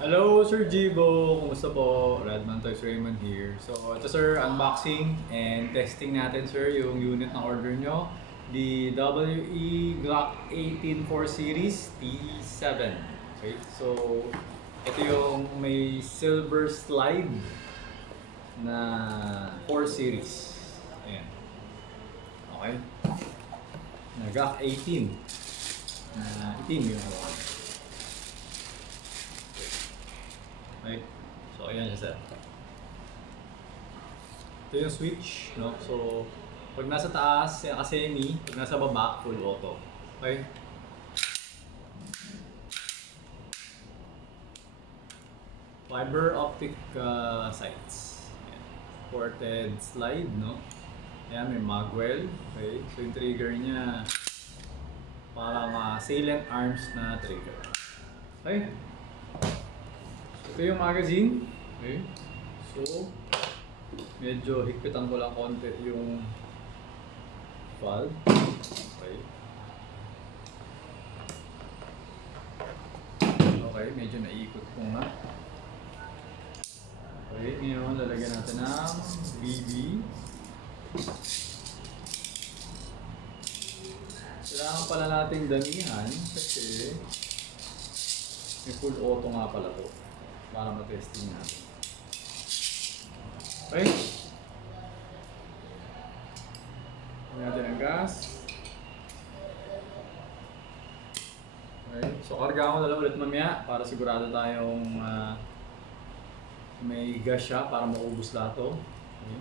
Hello Sir Jibo, kumusta po? Radman Toys Raymond here. So ito sir, unboxing and testing natin sir yung unit na order nyo. The WE Glock 18 4 Series T7. Okay, so ito yung may silver slide na 4 Series. Ayan. Okay. Na Glock 18. Itim yung okay. So ayan siya sir. Ito yung switch, no? So pag nasa taas, semi, pag nasa baba, full auto. Okay? Fiber optic sights. Ayan. Ported slide, no? Ayan, may magwell. Okay? So yung trigger niya parang salient arms na trigger. Okay? Ito yung magazine. Okay. So, medyo higpitan ko lang konti yung valve. Okay. Okay, medyo naiikot ko nga. Okay, ngayon lalagyan natin ng BB. Kailangan pala nating damihan kasi may full auto nga pala to. Para ma-testing natin. Okay. Lagyan natin ang gas. Okay. So, karga ko na lang ulit mamaya para sigurado tayong may gas siya para maubos lahat to. Okay.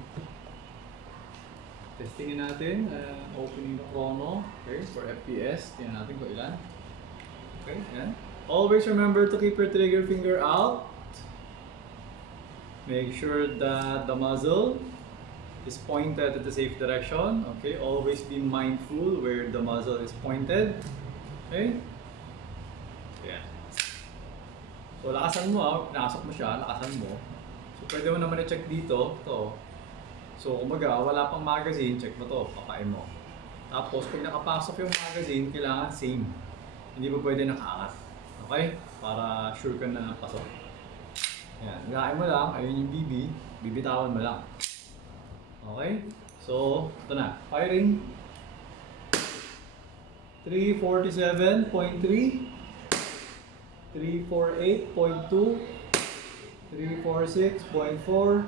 Testingin natin. Opening the chrono. Okay. For FPS. Tingnan natin kung ilan. Okay. Yan. Always remember to keep your trigger finger out. Make sure that the muzzle is pointed at the safe direction. Okay, always be mindful where the muzzle is pointed. Okay? Yeah. So, lakasan mo pinasok mo siya, lakasan mo. So, pwede mo naman i-check dito, to. So, kumbaga, wala pang magazine, check mo to, papain mo. Tapos, pag nakapasok yung magazine, kailangan same. Hindi mo pwede nakaangat. Okay? Para sure ka na pasok. Yan, hilahin mo lang, ayun yung BB, bibitawan mo lang. Okay? So, ito na. Firing. 347.3 348.2 346.4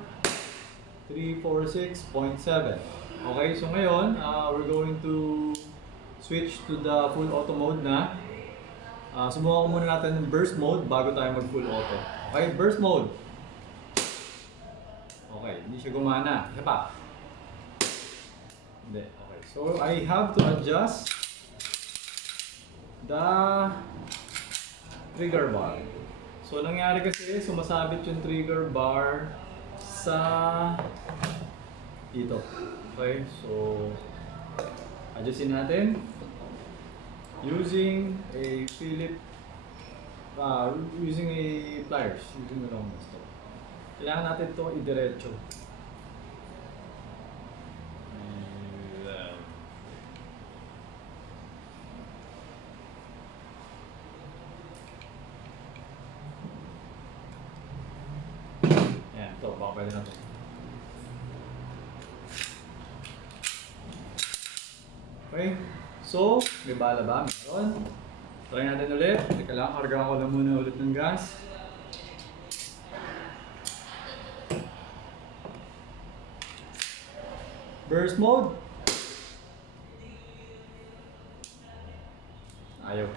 346.7. Okay, so ngayon, we're going to switch to the full auto mode na. Subukan muna natin ng burst mode bago tayo mag full auto. Okay, burst mode. Okay, hindi siya gumana. Isa pa. Hindi. Okay, so I have to adjust the trigger bar. So nangyari kasi sumasabit yung trigger bar sa dito. Okay, so adjustin natin using a using a pliers, using the long stop. Kailangan natin ito i-diretso. Yan, ito, baka pwede na ito. Okay, so, may bala ba? Meron. Try natin ulit. Teka lang, karga ko lang muna ulit ng gas. Burst mode. Ayaw.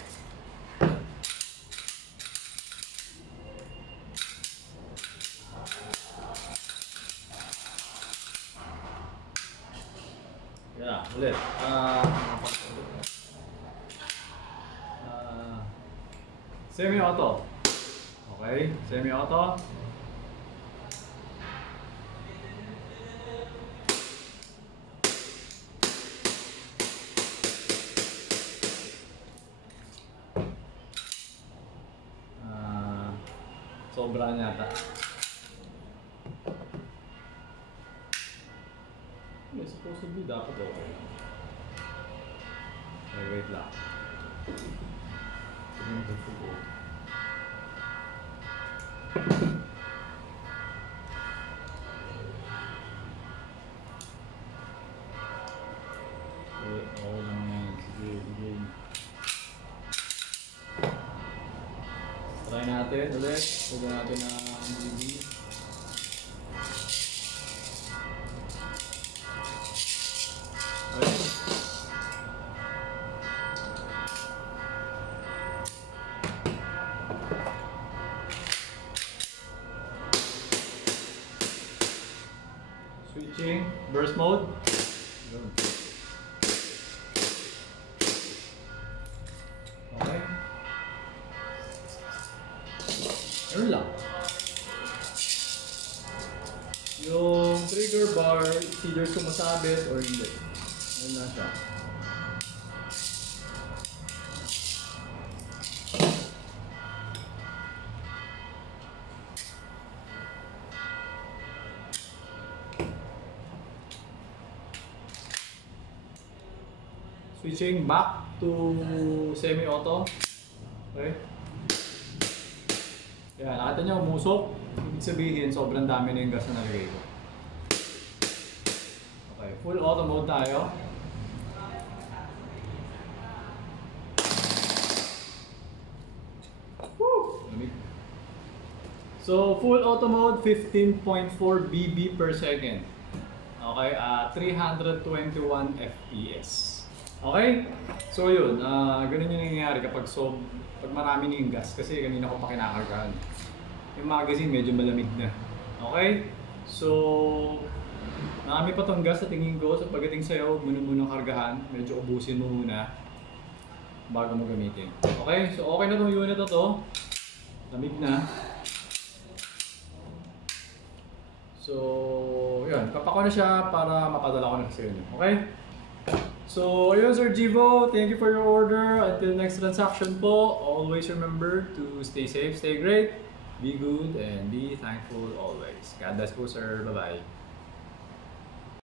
Yan, ulit. Semi-auto. Okay, semi-auto. Sobra na yata. Supposedly dapat okay. Okay, wait lang. Try natin ulit. Pwede natin ang BB. Okay. Switching, burst mode. Okay. Meron lang. Yung trigger bar, it's either sumasabit or hindi. Meron na siya. Switching back to semi-auto. Okay. Yan, nakita nyo umusok. Ibig sabihin, sobrang dami na yung gas na nalagay ko. Okay, full auto mode tayo. Woo! So, full auto mode, 15.4 BB per second. Okay, 321 FPS. Okay? So yun, ganun yung nangyayari kapag pag marami na yung gas kasi kanina ko pa kinakargahan. Yung magazine medyo malamig na. Okay? So, marami pa tong gas sa tingin ko. So pagdating sa'yo, huwag mo na munang kargahan. Medyo ubusin mo muna bago mo gamitin. Okay? So okay na tong unit na to. Lamig na. So, yun. Kapak ko na siya para mapadala ko na sa inyo. Okay? So, ayun Sir Jivo, thank you for your order. Until next transaction po, always remember to stay safe, stay great, be good, and be thankful always. God bless po sir. Bye-bye.